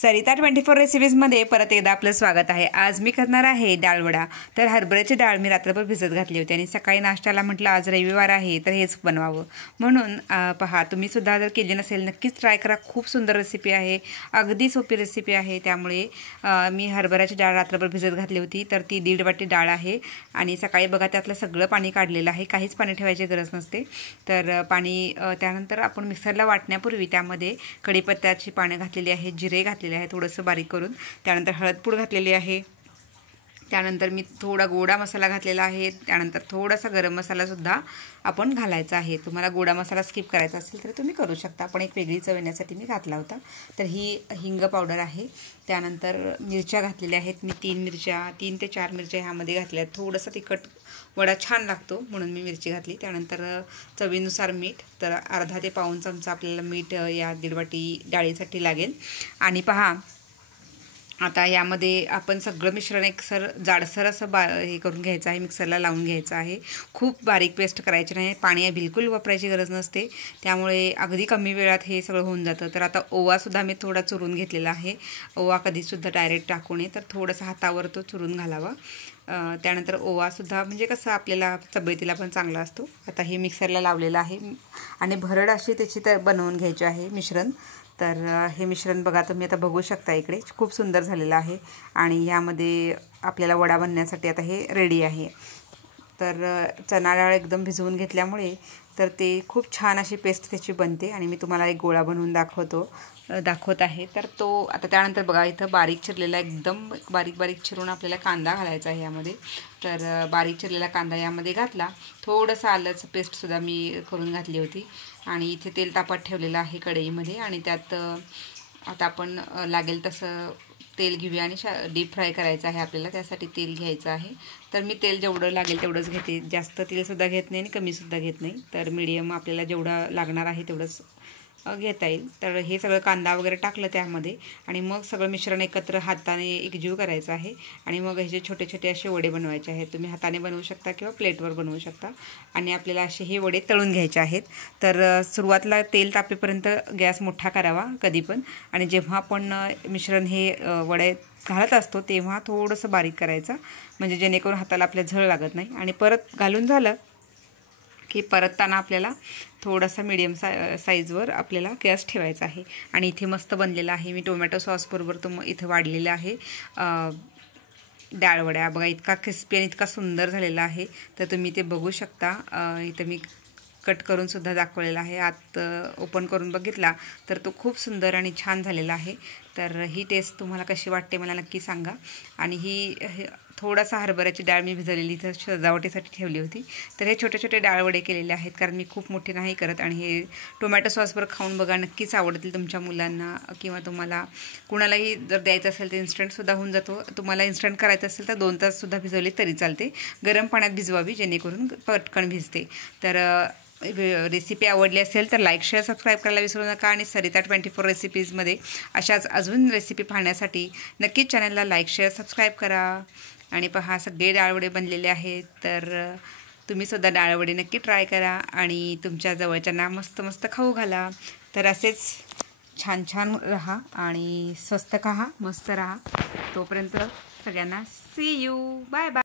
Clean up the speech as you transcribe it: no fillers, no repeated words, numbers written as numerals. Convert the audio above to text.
सरिता 24 रेसिपीजमध्ये परत एकदा आपलं स्वागत आहे। आज मी करणार आहे डाळवडा। तर हरभऱ्याची डाळ मी रात्रभर भिजत घातली होती आणि सकाळी नाश्त्याला म्हटलं आज रविवार आहे तर हेच बनवावं म्हणून पहा तुम्ही सुद्धा जर केली नसेल नक्कीच ट्राय करा। खूप सुंदर रेसिपी आहे, अगदी सोपी रेसिपी आहे। त्यामुळे मी हरभऱ्याची डाळ रात्रभर भिजत घातली होती तर ती 1.5 वाटी डाळ आहे आणि सकाळी बघा त्यातलं सगळं पाणी काढलेलं आहे, काहीच पाणी ठेवायची गरज नसते। तर पाणी त्यानंतर आपण मिक्सरला वाटण्यापूर्वी त्यामध्ये कढीपत्त्याची पाने घातलेली आहे, जिरे घातलेले आहे थोडंसं बारीक करून, त्यानंतर हळदपूड घातलेली आहे, त्यानंतर मी थोडा गोडा मसाला घातलेला आहे, त्यानंतर थोडासा गरम मसाला सुद्धा आपण घालायचा आहे। तुम्हाला गोडा मसाला स्किप करायचा असेल तर तुम्ही करू शकता, पण एक वेगळी चव येण्यासाठी मी घातला होता। तर ही हिंग पावडर आहे, त्यानंतर मिरच्या घातलेल्या आहेत मी 3 ते 4 मिरच्या ह्यामध्ये घातल्या आहेत। थोडंसं तिखट वडा छान लागतो म्हणून मी मिरची घातली। त्यानंतर चवीनुसार मीठ, तर अर्धा ते पाऊण चमचा आपल्याला मीठ या 1.5 वाटी डाळीसाठी लागेल। आणि पहा आता यामध्ये आपण सगळं मिश्रण एकसर जाडसर असं हे करून घ्यायचं आहे, मिक्सरला लावून घ्यायचं आहे। खूप बारीक पेस्ट करायची नाही, पाणी बिलकुल वापरायची गरज नसते, त्यामुळे अगदी कमी वेळात हे सगळं होऊन जातं। तर आता ओवासुद्धा मी थोडा चुरून घेतलेला आहे, ओवा कधीसुद्धा डायरेक्ट टाकू नये, तर थोडंसं हातावर तो चुरून घालावा। त्यानंतर ओवासुद्धा म्हणजे कसं आपल्याला तब्येतीला पण चांगला असतो। आता हे मिक्सरला लावलेलं आहे आणि भरड अशी त्याची बनवून घ्यायची आहे मिश्रण। तर हे मिश्रण बघा तुम्ही आता बघू शकता, इकडे खूप सुंदर झालेलं आहे आणि यामध्ये आपल्याला वडा बनण्यासाठी आता हे रेडी आहे। तर चणा डाळ एकदम भिजवून घेतल्यामुळे तर ते खूप छान अशी पेस्ट त्याची बनते आणि मी तुम्हाला एक गोळा बनवून दाखवत आहे। तर तो आता त्यानंतर बघा इथं बारीक चिरलेला एकदम बारीक चिरून आपल्याला कांदा घालायचा आहे यामध्ये। तर बारीक चिरलेला कांदा यामध्ये घातला, थोडंसं आलंच पेस्टसुद्धा मी करून घातली होती आणि इथे तेल तापत ठेवलेलं आहे कढईमध्ये आणि त्यात आता आपण लागेल तसं तेल घेऊया आणि डीप फ्राय करायचं आहे आपल्याला, त्यासाठी तेल घ्यायचं आहे। तर मी तेल जेवढं लागेल तेवढंच घेते, जास्त तेलसुद्धा घेत नाही आणि कमीसुद्धा घेत नाही, तर मीडियम आपल्याला जेवढं लागणार आहे तेवढंच घेता येईल। तर हे सगळं कांदा वगैरे टाकलं त्यामध्ये आणि मग सगळं मिश्रण एकत्र हाताने एकजीव करायचं आहे आणि मग ह्याचे छोटे छोटे असे वडे बनवायचे आहेत। तुम्ही हाताने बनवू शकता किंवा प्लेटवर बनवू शकता आणि आपल्याला असे हे वडे तळून घ्यायचे आहेत। तर सुरुवातीला तेल तापेपर्यंत गॅस मोठा करावा कधी पण, आणि जेव्हा आपण मिश्रण हे वडे घालत असतो तेव्हा थोडंसं बारीक करायचं, म्हणजे जेणेकरून हाताला आपल्या झळ लागत नाही। आणि परत घालून झालं की परतताना आपल्याला थोडासा मीडियम साईजवर आपल्याला गॅस ठेवायचा आहे। आणि इथे मस्त बनलेला आहे, मी टोमॅटो सॉसबरोबर तो इथं वाढलेला आहे डाळवड्या बघा, इतका क्रिस्पी आणि इतका सुंदर झालेला आहे। तर तुम्ही ते बघू शकता, इथं मी कट करून सुद्धा दाखवलेला आहे, आत ओपन करून बघितला तर तो खूप सुंदर आणि छान झालेला आहे। तर ही टेस्ट तुम्हाला कशी वाटते मला नक्की सांगा। आणि ही थोडासा हरभऱ्याची डाळ मी भिजवलेली इथं सजावटीसाठी ठेवली होती। तर हे छोटे छोटे डाळवडे केलेले आहेत, कारण मी खूप मोठे नाही करत। आणि हे टोमॅटो सॉसवर खाऊन बघा, नक्कीच आवडतील तुमच्या मुलांना किंवा तुम्हाला कुणालाही जर द्यायचं असेल तर इन्स्टंटसुद्धा होऊन जातो। तुम्हाला इन्स्टंट करायचं असेल तर 2 ताससुद्धा भिजवले तरी चालते, गरम पाण्यात भिजवावी जेणेकरून पटकन भिजते। तर रेसिपी आवडली असेल तर लाईक शेअर सबस्क्राईब करायला विसरू नका आणि सरिता 24 रेसिपीजमध्ये अशाच अजून रेसिपी पाहण्यासाठी नक्कीच चॅनलला लाईक शेअर सबस्क्राईब करा। आणि पहा सगळे डाळवडे बनलेले आहेत, तर तुम्हीसुद्धा डाळवडे नक्की ट्राय करा आणि तुमच्या जवळच्यांना मस्त मस्त खाऊ घाला। तर असेच छान छान राहा आणि स्वस्त खा, मस्त राहा। तोपर्यंत सगळ्यांना सी यू, बाय बाय।